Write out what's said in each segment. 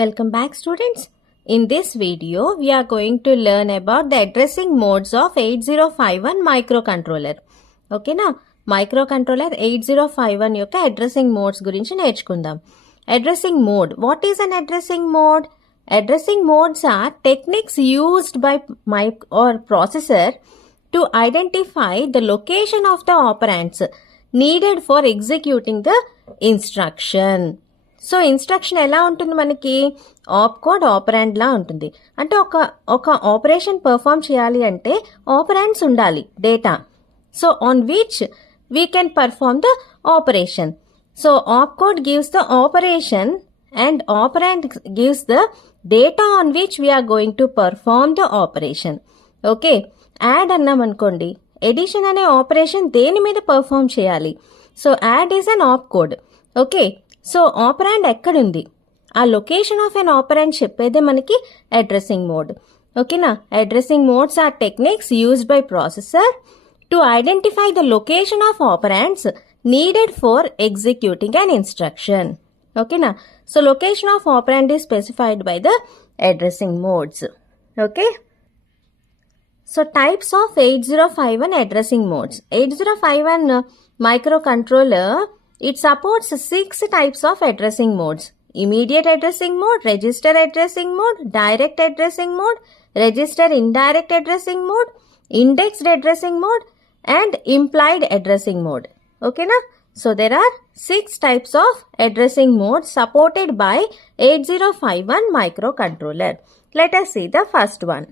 Welcome back, students. In this video, we are going to learn about the addressing modes of 8051 microcontroller. Okay na? Microcontroller 8051 యొక్క addressing modes గురించి నేర్చుకుందాం. Addressing mode. What is an addressing mode? Addressing modes are techniques used by processor to identify the location of the operands needed for executing the instruction. So instruction ఎలా ఉంటుంది, మనకి ఆప్ code operand లా ఉంటుంది. అంటే ఒక operation perform చేయాలి అంటే operands ఉండాలి, data. So on which we can perform the operation. So op code gives the operation and operand gives the data on which we are going to perform the operation. Okay, add అన్నాం అనుకోండి, addition అనే operation దేని మీద perform చేయాలి. So add is an op code. Okay, so operand ఎక్కడుంది, ఆ location of an operand చెప్పేదే మనకి అడ్రసింగ్ మోడ్. ఓకేనా? Addressing modes are techniques used by processor to identify the location of operands needed for executing an instruction. ఓకేనా? So location of operand is specified by the addressing modes. Okay, so types of 8051 addressing modes. 8051 microcontroller, it supports 6 types of addressing modes. Immediate addressing mode, register addressing mode, direct addressing mode, register indirect addressing mode, indexed addressing mode, and implied addressing mode. Okay na? So there are 6 types of addressing modes supported by 8051 microcontroller. Let us see the first one.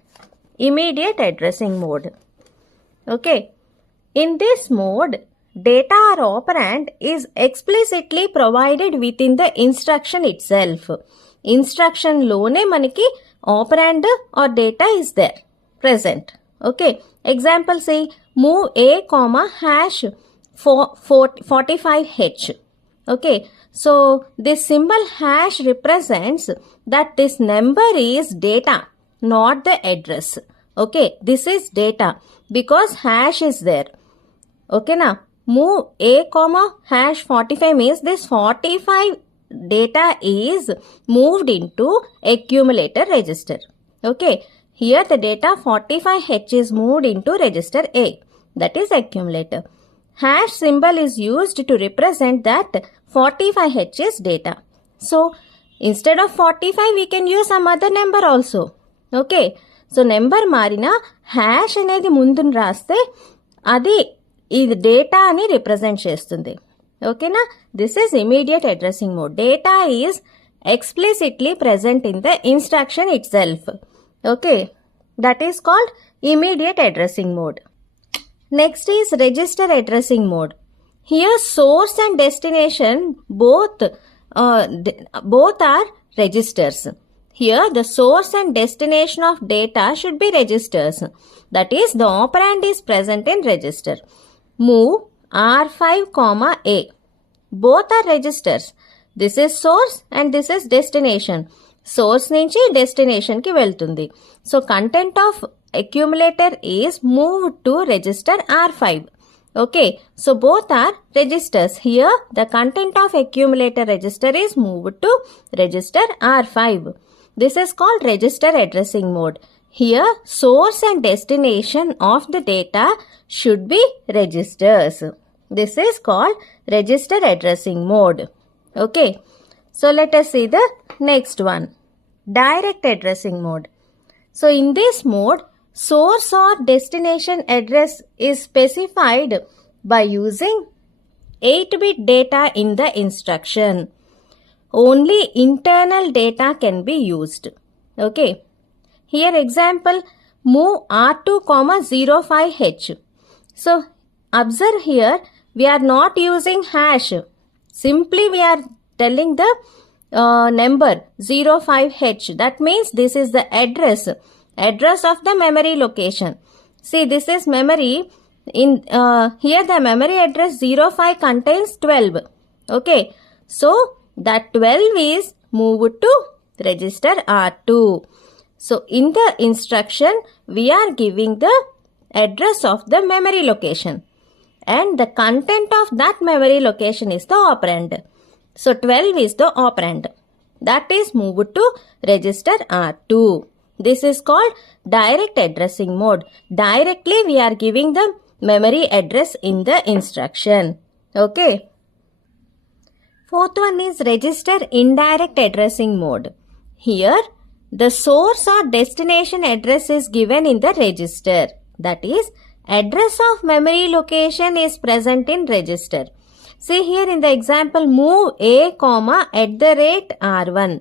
Immediate addressing mode. Okay, in this mode, data or operand is explicitly provided within the instruction itself. Instruction lone manaki operand or data is there present. Okay, example say move a comma hash 45h. Okay, so this symbol hash represents that this number is data, not the address. Okay, this is data because hash is there. Okay na? Move a comma hash 45 means this 45 data is moved into accumulator register. Okay, here the data 45h is moved into register A, that is accumulator. Hash symbol is used to represent that 45h is data. So instead of 45 we can use some other number also. Okay, so number మారినా hash అనేది ముందు రాస్తే అది ఇది data అని represent చేస్తుంది. ఓకేనా? This is immediate addressing mode. Data is explicitly present in the instruction it self. Okay, that is called immediate addressing mode. Next is register addressing mode. Here source and destination both are registers. Here the source and destination of data should be registers. That is, the operand is present in register. Move R5, A. Both are registers. This is source and this is destination. Source nunchi destination ki veltundi. So content of accumulator is moved to register R5. Okay, so both are registers. Here the content of accumulator register is moved to register R5. This is called register addressing mode. Here source and destination of the data should be registers. This is called register addressing mode. Okay, so let us see the next one, direct addressing mode. So in this mode, source or destination address is specified by using 8-bit data in the instruction. Only internal data can be used. Okay, here example move R2, 05h. So observe here we are not using hash. Simply we are telling the number 05h. That means this is the address of the memory location. See, this is memory. In here the memory address 05 contains 12. Okay, so that 12 is moved to register R2. So in the instruction we are giving the address of the memory location and the content of that memory location is the operand. So 12 is the operand. that is moved to register R2. This is called direct addressing mode. Directly we are giving the memory address in the instruction. Okay. Fourth one is register indirect addressing mode. Here, the source or destination address is given in the register. That is, address of memory location is present in register. See here in the example, move A, @R1.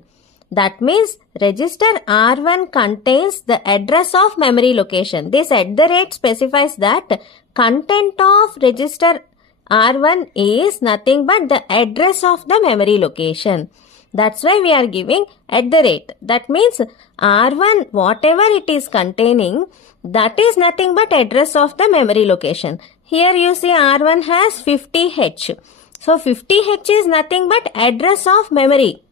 That means register R1 contains the address of memory location. This @ specifies that content of register R1 is nothing but the address of the memory location. That's why we are giving @. That means R1, whatever it is containing, that is nothing but address of the memory location. Here you see R1 has 50H. So 50H is nothing but address of memory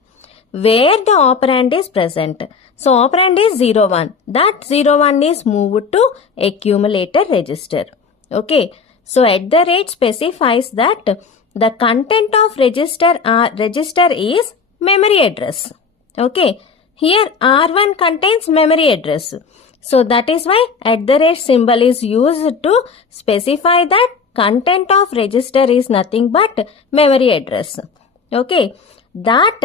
where the operand is present. So operand is 01. That 01 is moved to accumulator register. Okay. So @ specifies that the content of register is memory address. Okay. Here R1 contains memory address. So that is why @ symbol is used to specify that content of register is nothing but memory address. Okay. That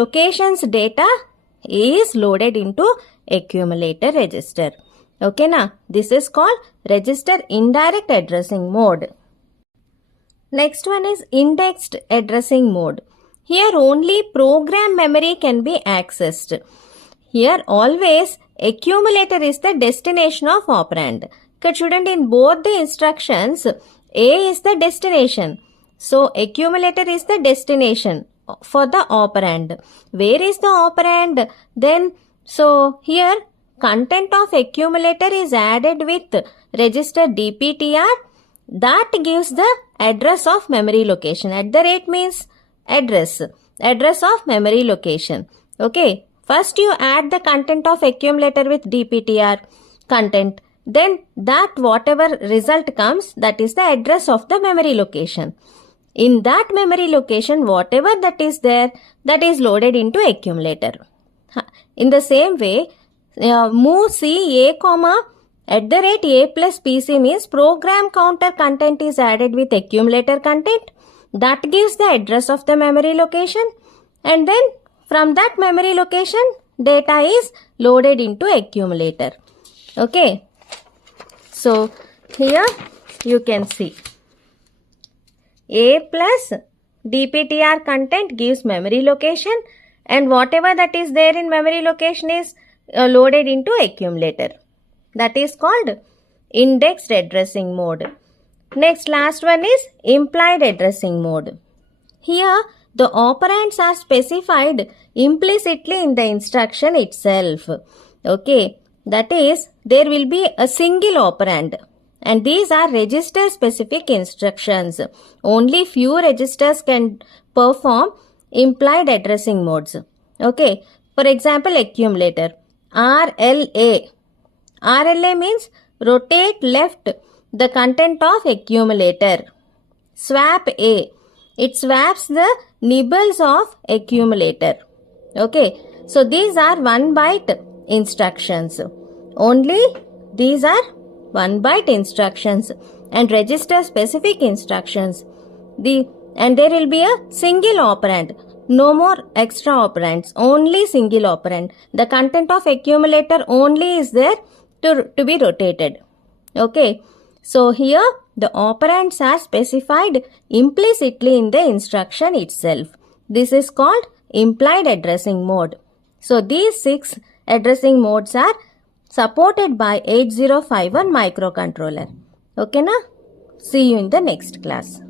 location's data is loaded into accumulator register. Okay na? This is called register indirect addressing mode. Next one is indexed addressing mode. Here only program memory can be accessed. Here always accumulator is the destination of operand. Student, in both the instructions, A is the destination. So accumulator is the destination for the operand. Where is the operand? Then, so here content of accumulator is added with register DPTR. That gives the address of memory location. @ means address of memory location. Okay. First you add the content of accumulator with DPTR content. Then that whatever result comes, that is the address of the memory location. In that memory location, whatever that is there, that is loaded into accumulator. In the same way, move C A, @A plus PC means program counter content is added with accumulator content. That gives the address of the memory location. And then from that memory location, data is loaded into accumulator. Okay. So here you can see A plus DPTR content gives memory location, and whatever that is there in memory location is loaded into accumulator. That is called indexed addressing mode. Next, last one is implied addressing mode. Here the operands are specified implicitly in the instruction itself. Okay. That is, there will be a single operand, and these are register specific instructions. Only few registers can perform implied addressing modes. Okay. For example, accumulator. RLA. RLA means rotate left the content of accumulator. Swap A. It swaps the nibbles of accumulator. Okay. So these are 1 byte instructions. Only these are 1 byte instructions and register specific instructions. And there will be a single operand. No more extra operands. Only single operand. The content of accumulator only is there to be rotated. Okay. So here the operands are specified implicitly in the instruction itself. This is called implied addressing mode. So these 6 addressing modes are supported by 8051 microcontroller. Okay na? See you in the next class.